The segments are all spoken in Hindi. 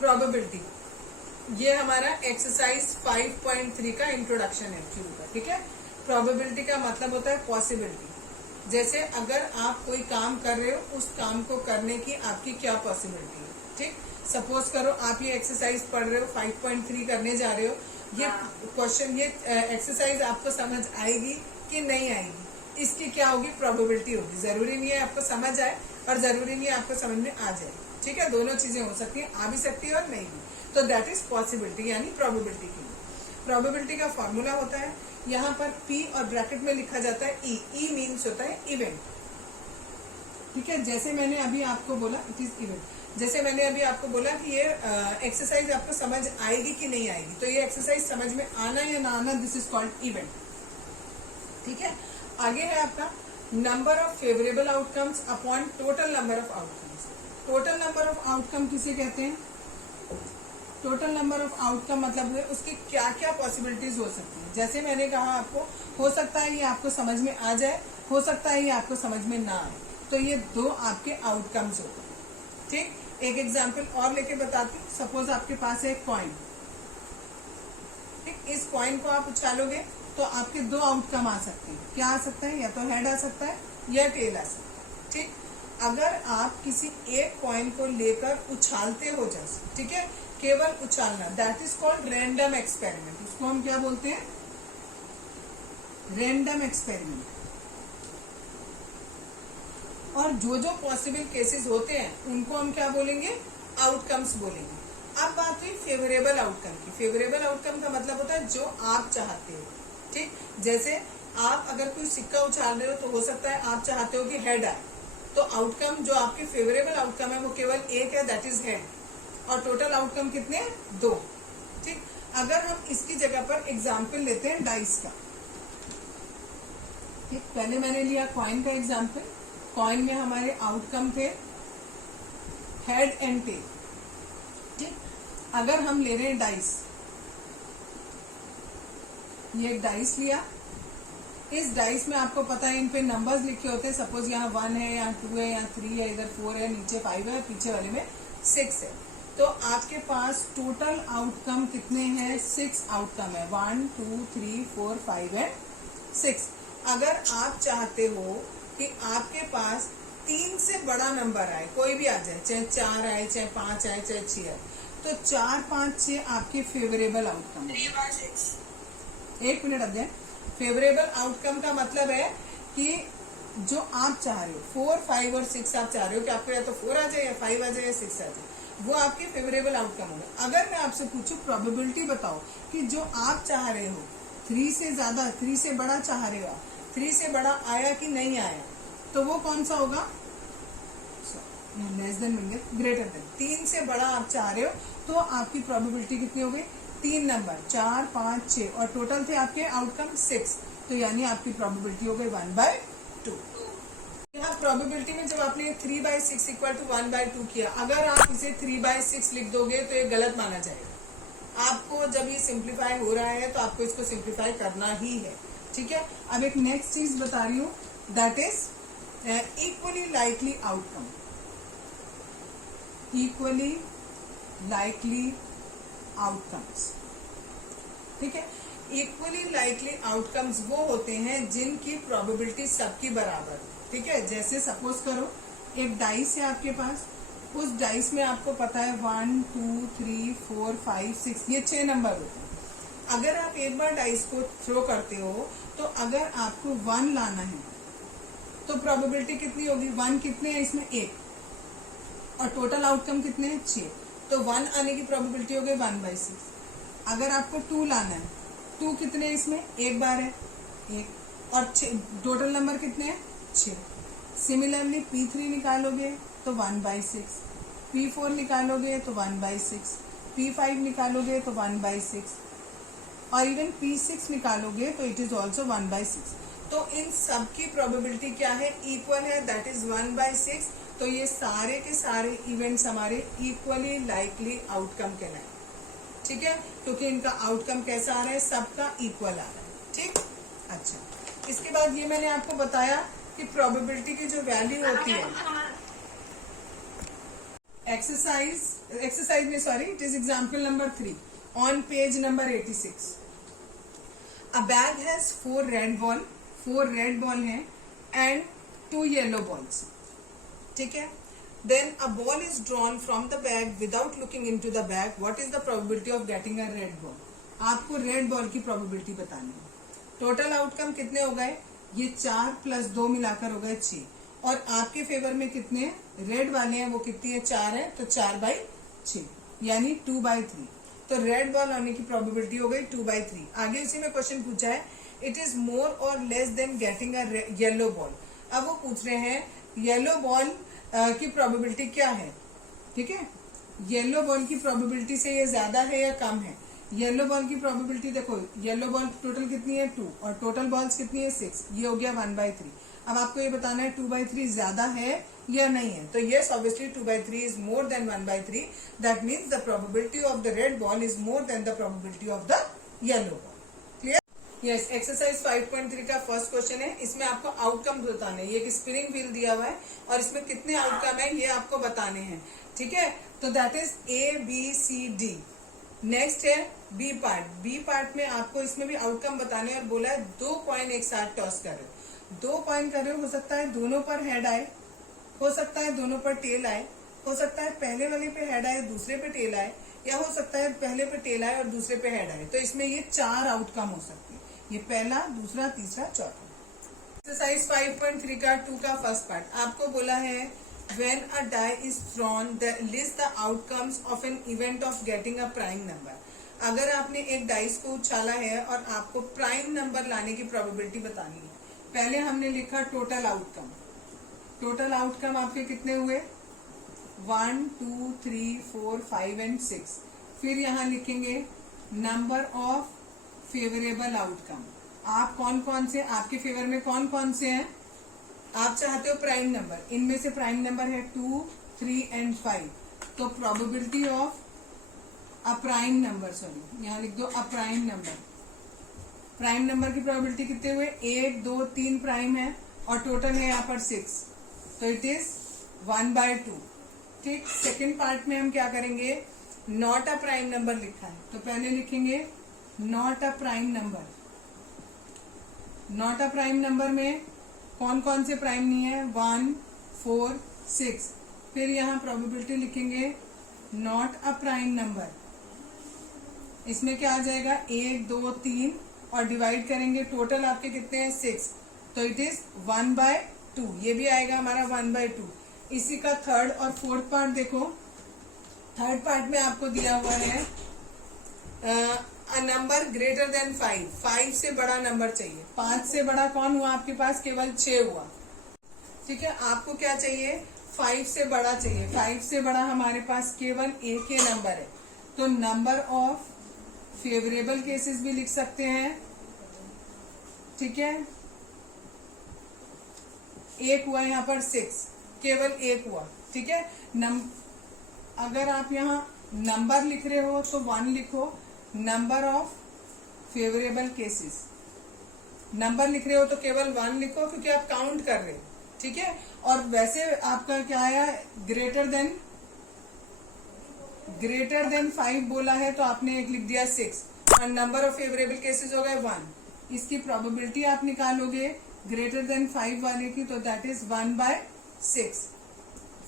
प्रोबेबिलिटी, ये हमारा एक्सरसाइज 5.3 का इंट्रोडक्शन है क्यू का, ठीक है। प्रोबेबिलिटी का मतलब होता है पॉसिबिलिटी। जैसे अगर आप कोई काम कर रहे हो, उस काम को करने की आपकी क्या पॉसिबिलिटी है, ठीक। सपोज करो आप ये एक्सरसाइज पढ़ रहे हो, 5.3 करने जा रहे हो, ये क्वेश्चन, ये एक्सरसाइज आपको समझ आएगी कि नहीं आएगी, इसकी क्या होगी, प्रोबेबिलिटी होगी। जरूरी नहीं है आपको समझ आए और जरूरी नहीं है आपको समझ में आ जाए, ठीक है। दोनों चीजें हो सकती है, आ भी सकती है और नहीं भी। तो दैट इज पॉसिबिलिटी, यानी प्रोबेबिलिटी की। प्रोबेबिलिटी का फॉर्मूला होता है, यहाँ पर P और ब्रैकेट में लिखा जाता है E। E मीन्स होता है इवेंट, ठीक है। जैसे मैंने अभी आपको बोला, इट इज इवेंट। जैसे मैंने अभी आपको बोला कि ये एक्सरसाइज आपको समझ आएगी कि नहीं आएगी, तो ये एक्सरसाइज समझ में आना या ना आना, दिस इज कॉल्ड इवेंट, ठीक है। आगे है आपका number of favourable outcomes upon total number of outcomes. Total number of outcome किसे कहते हैं? टोटल नंबर ऑफ आउटकम मतलब है उसकी क्या क्या पॉसिबिलिटीज हो सकती है। जैसे मैंने कहा आपको, हो सकता है ये आपको समझ में आ जाए, हो सकता है ये आपको समझ में ना आए, तो ये दो आपके आउटकम्स होते हैं, ठीक। एक एग्जांपल और लेके बताती हूँ। सपोज आपके पास है एक कॉइन, ठीक। इस कॉइन को आप उछालोगे तो आपके दो आउटकम आ सकते हैं। क्या आ सकता है? या तो हेड आ सकता है या टेल आ सकता है, ठीक। अगर आप किसी एक कॉइन को लेकर उछालते हो, जैसे, ठीक है, केवल उछालना, that is called random experiment. उसको हम क्या बोलते हैं? Random experiment. और जो जो पॉसिबल केसेस होते हैं उनको हम क्या बोलेंगे? आउटकम्स बोलेंगे। अब बात हुई फेवरेबल आउटकम की। फेवरेबल आउटकम का मतलब होता है जो आप चाहते हो, ठीक। जैसे आप अगर कोई सिक्का उछाल रहे हो तो हो सकता है आप चाहते हो कि हेड आए, तो आउटकम जो आपके फेवरेबल आउटकम है वो केवल एक है, दैट इज हेड। और टोटल आउटकम कितने? दो, ठीक। अगर हम इसकी जगह पर एग्जाम्पल लेते हैं डाइस का, ठीक। पहले मैंने लिया कॉइन का एग्जाम्पल। कॉइन में हमारे आउटकम थे हेड एंड टेल, ठीक। अगर हम ले रहे हैं डाइस, ये एक डाइस लिया। इस डाइस में आपको पता है इन पे नंबर्स लिखे होते हैं। सपोज यहाँ 1 है, यहाँ 2 है, यहाँ 3 है, इधर 4 है, नीचे 5 है, पीछे वाले में 6 है। तो आपके पास टोटल आउटकम कितने हैं? 6 आउटकम है, 1 2 3 4 5 एंड 6। अगर आप चाहते हो कि आपके पास 3 से बड़ा नंबर आए, कोई भी आ जाए, चाहे 4 आए, चाहे 5 आए, चाहे 6 आए, तो 4 5 6 आपके फेवरेबल आउटकम है। 1 मिनट अध्ययन। फेवरेबल आउटकम का मतलब है कि जो आप चाह रहे हो, 4 5 और 6 आप चाह रहे हो कि आपको या तो 4 आ जाए, या 5 आ जाए, या 6 आ जाए, वो आपके फेवरेबल आउटकम होगा। अगर मैं आपसे पूछूं प्रोबेबिलिटी बताओ कि जो आप चाह रहे हो 3 से ज्यादा, 3 से बड़ा चाह रहे हो, 3 से बड़ा आया कि नहीं आया, तो वो कौन सा होगा? Less than mean greater than. 3 से बड़ा आप चाह रहे हो तो आपकी प्रोबेबिलिटी कितनी हो गई? 3 नंबर, 4 5 6, और टोटल थे आपके आउटकम 6, तो यानी आपकी प्रोबेबिलिटी हो गई 1/2। यहाँ प्रोबेबिलिटी में जब आपने 3/6 इक्वल टू 1/2 किया, अगर आप इसे 3/6 लिख दोगे तो ये गलत माना जाएगा। आपको जब ये सिंप्लीफाई हो रहा है तो आपको इसको सिंप्लीफाई करना ही है, ठीक है। अब एक नेक्स्ट चीज बता रही हूँ, that is equally likely outcome. Equally likely outcomes, ठीक है। इक्वली लाइकली आउटकम्स वो होते हैं जिनकी प्रोबेबिलिटी सबकी बराबर, ठीक है। जैसे सपोज करो एक डाइस है आपके पास, उस डाइस में आपको पता है 1 2 3 4 5 6, ये 6 नंबर होते हैं। अगर आप एक बार डाइस को थ्रो करते हो तो अगर आपको 1 लाना है तो प्रोबेबिलिटी कितनी होगी? 1 कितने हैं इसमें? 1, और टोटल आउटकम कितने हैं? 6, तो 1 आने की प्रोबेबिलिटी हो गई 1/6। अगर आपको 2 लाना है, 2 कितने हैं इसमें? एक बार है 1, और टोटल नंबर कितने हैं? 6। सिमिलरली P3 निकालोगे तो 1/6, P4 निकालोगे तो 1/6, P5 निकालोगे तो 1/6, और इवन P6 निकालोगे तो इट इज ऑल्सो 1/6। तो इन सब की प्रोबेबिलिटी क्या है? इक्वल है, दैट इज 1/6। तो ये सारे के सारे इवेंट्स हमारे इक्वली लाइकली आउटकम कहलाए, ठीक है, क्योंकि इनका आउटकम कैसा आ रहा है? सबका इक्वल आ रहा है, ठीक। अच्छा, इसके बाद ये मैंने आपको बताया कि प्रोबेबिलिटी की जो वैल्यू होती है, exercise में sorry, it is example number 3 on page number 86. A bag has 4 red ball हैं and 2 yellow balls. ठीक है. Then a ball is drawn from the bag without looking into the bag. What is the probability of getting a red ball? आपको रेड बॉल की प्रोबेबिलिटी बतानी है. टोटल आउटकम कितने हो गए? ये 4 + 2 मिलाकर हो गए 6. और आपके फेवर में कितने रेड वाले हैं? वो कितनी है? 4 है. तो 4/6 यानी 2/3. तो रेड बॉल आने की प्रोबेबिलिटी हो गई 2/3. आगे उसी में क्वेश्चन पूछा है इट इज मोर और less than getting a yellow ball. अब वो पूछ रहे हैं येलो बॉल की प्रोबेबिलिटी क्या है. ठीक है, येलो बॉल की प्रोबेबिलिटी से ये ज्यादा है या कम है? येलो बॉल की प्रोबेबिलिटी देखो, येलो बॉल टोटल कितनी है 2 और टोटल बॉल्स कितनी है 6. ये हो गया 1/3. अब आपको ये बताना है 2/3 ज्यादा है या नहीं है. तो yes, obviously 2/3 is more than 1/3. That means the probability of the red ball is more than the probability of the yellow ball. Clear? Yes, exercise 5.3 का फर्स्ट क्वेश्चन है. इसमें आपको आउटकम बताने हैं. ये एक स्पिनिंग व्हील दिया हुआ है और इसमें कितने आउटकम है ये आपको बताने हैं. ठीक है, तो दैट इज ABCD. नेक्स्ट है बी पार्ट में आपको इसमें भी आउटकम बताने और बोला है 2 कॉइन एक साथ टॉस कर रहे हो. 2 कॉइन कर रहे हो सकता है दोनों पर हेड आए, हो सकता है दोनों पर टेल आए, हो सकता है पहले वाले पे हेड आए दूसरे पे टेल आए, या हो सकता है पहले पे टेल आए और दूसरे पे हेड आए. तो इसमें ये 4 आउटकम हो सकते हैं. ये पहला, दूसरा, तीसरा, चौथा. एक्सरसाइज 5.3 का 2 का फर्स्ट पार्ट आपको बोला है when a die is thrown list the outcomes of an event of getting a prime number. अगर आपने एक डाइस को उछाला है और आपको प्राइम नंबर लाने की प्रोबेबिलिटी बतानी है. पहले हमने लिखा टोटल आउटकम. टोटल आउटकम आपके कितने हुए? 1 2 3 4 5 एंड 6. फिर यहाँ लिखेंगे नंबर ऑफ फेवरेबल आउटकम. आप कौन कौन से, आपके फेवर में कौन कौन से हैं? आप चाहते हो प्राइम नंबर. इनमें से प्राइम नंबर है 2 3 एंड 5. तो probability of a prime number, sorry यहाँ लिख दो a prime number. Prime number की प्रोबेबिलिटी कितने हुए? 1 2 3 प्राइम है और टोटल है यहाँ पर 6. तो इट इज 1/2. ठीक. सेकेंड पार्ट में हम क्या करेंगे? नॉट अ प्राइम नंबर लिखा है तो पहले लिखेंगे not a prime number. Not a prime number में कौन कौन से प्राइम नहीं है? 1 4 6. फिर यहाँ प्रोबेबिलिटी लिखेंगे नॉट अ प्राइम नंबर. इसमें क्या आ जाएगा? 1 2 3 और डिवाइड करेंगे. टोटल आपके कितने हैं? 6. तो इट इज 1/2. ये भी आएगा हमारा 1/2. इसी का थर्ड और फोर्थ पार्ट देखो. थर्ड पार्ट में आपको दिया हुआ है अ नंबर ग्रेटर देन 5. 5 से बड़ा नंबर चाहिए. 5 से बड़ा कौन हुआ आपके पास? केवल 6 हुआ. ठीक है, आपको क्या चाहिए? 5 से बड़ा चाहिए. 5 से बड़ा हमारे पास केवल एक ही नंबर है. तो नंबर ऑफ फेवरेबल केसेस भी लिख सकते हैं. ठीक है, एक हुआ यहाँ पर 6, केवल एक हुआ. ठीक है, अगर आप यहाँ नंबर लिख रहे हो तो 1 लिखो. Number of favourable cases. Number लिख रहे हो तो केवल 1 लिखो क्योंकि आप काउंट कर रहे हो. ठीक है, और वैसे आपका क्या आया? ग्रेटर देन 5 बोला है तो आपने एक लिख दिया 6 और नंबर ऑफ फेवरेबल केसेस हो गए 1. इसकी प्रोबेबिलिटी आप निकालोगे ग्रेटर देन 5 वाले की, तो दैट इज 1/6.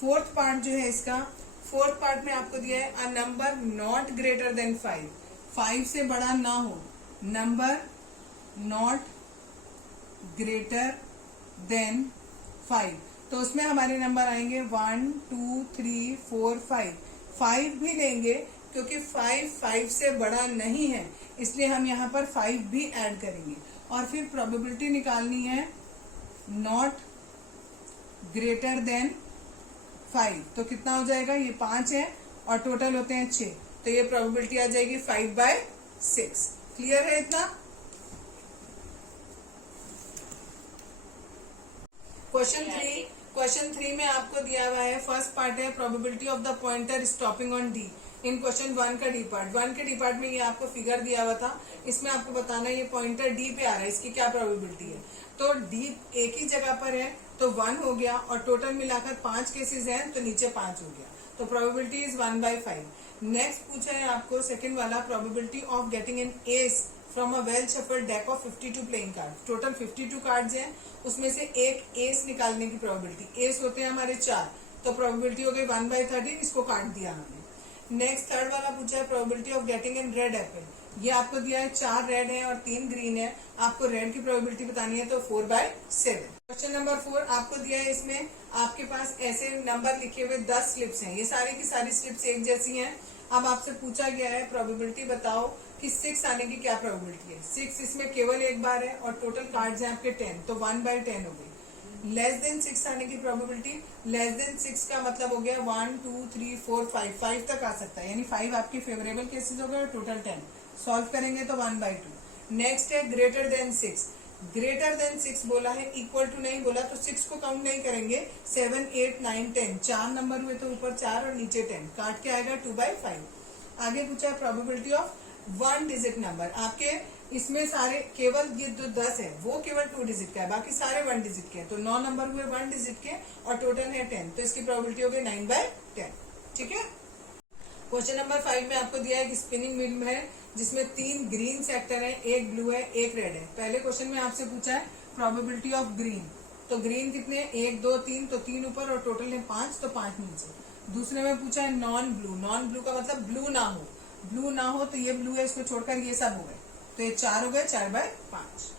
फोर्थ पार्ट जो है इसका, फोर्थ पार्ट में आपको दिया है a number not greater than 5. 5 से बड़ा ना हो. Number not greater than 5. तो उसमें हमारे नंबर आएंगे 1 2 3 4 5. 5 भी लेंगे क्योंकि 5 से बड़ा नहीं है, इसलिए हम यहाँ पर 5 भी ऐड करेंगे. और फिर प्रोबेबिलिटी निकालनी है नॉट ग्रेटर देन 5. तो कितना हो जाएगा? ये 5 है और टोटल होते हैं 6. तो ये प्रोबेबिलिटी आ जाएगी 5/6. क्लियर है इतना? क्वेश्चन 3 में आपको दिया हुआ है फर्स्ट पार्ट है probability of the pointer stopping on D in question 1 का डी पार्ट. 1 के डी पार्ट में ये आपको फिगर दिया हुआ था. इसमें आपको बताना है ये पॉइंटर डी पे आ रहा है, इसकी क्या प्रोबेबिलिटी है. तो डी एक ही जगह पर है तो 1 हो गया और टोटल मिलाकर 5 केसेस हैं तो नीचे 5 हो गया. तो प्रोबेबिलिटी इज 1/5। नेक्स्ट पूछा है आपको सेकंड वाला, probability of getting an S from a well shuffled deck of 52 playing card. Total 52 cards हैं, उसमें से एक एस निकालने की प्रोबेबिलिटी। एस होते हैं हमारे 4, तो प्रोबेबिलिटी हो गई 1/13, इसको काट दिया हमने। नेक्स्ट थर्ड वाला पूछा है probability of getting an red Apple. ये आपको दिया है 4 रेड है और 3 ग्रीन है, आपको रेड की प्रोबेबिलिटी बतानी है, तो 4/7। क्वेश्चन नंबर 4 आपको दिया है, इसमें आपके पास ऐसे नंबर लिखे हुए 10 स्लिप्स हैं, ये सारी की सारी स्लिप्स एक जैसी हैं। अब आपसे पूछा गया है प्रोबेबिलिटी बताओ कि 6 आने की क्या प्रोबेबिलिटी है। 6 इसमें केवल एक बार है और टोटल कार्ड्स हैं आपके 10, तो 1/10 हो गई। लेस देन 6 आने की प्रोबेबिलिटी, लेस देन 6 का मतलब हो गया 1 2 3 4 5 तक आ सकता है, यानी 5 आपके फेवरेबल केसेस हो गए और टोटल 10। सॉल्व करेंगे तो 1/2। नेक्स्ट है ग्रेटर देन 6। ग्रेटर देन 6 बोला है, इक्वल टू नहीं बोला, तो 6 को काउंट नहीं करेंगे। 7 8 9 10 4 नंबर हुए, तो ऊपर 4 और नीचे 10, काट के आएगा 2/5। आगे पूछा है प्रोबेबिलिटी ऑफ 1 डिजिट नंबर। आपके इसमें सारे केवल ये जो 10 है वो केवल 2 डिजिट का है, बाकी सारे 1 डिजिट के हैं, तो 9 नंबर हुए 1 डिजिट के और टोटल है 10, तो इसकी प्रोबेबिलिटी हो गई 9/10। ठीक है। क्वेश्चन नंबर 5 में आपको दिया है कि स्पिनिंग मिल में है जिसमें 3 ग्रीन सेक्टर है, एक ब्लू है, एक रेड है। पहले क्वेश्चन में आपसे पूछा है प्रोबेबिलिटी ऑफ ग्रीन, तो ग्रीन कितने, 1 2 3, तो 3 ऊपर और टोटल है 5, तो 5 नीचे। दूसरे में पूछा है नॉन ब्लू। नॉन ब्लू का मतलब ब्लू ना हो, तो ये ब्लू है, इसको छोड़कर ये सब हो गए, तो ये 4 हो गए, 4/5।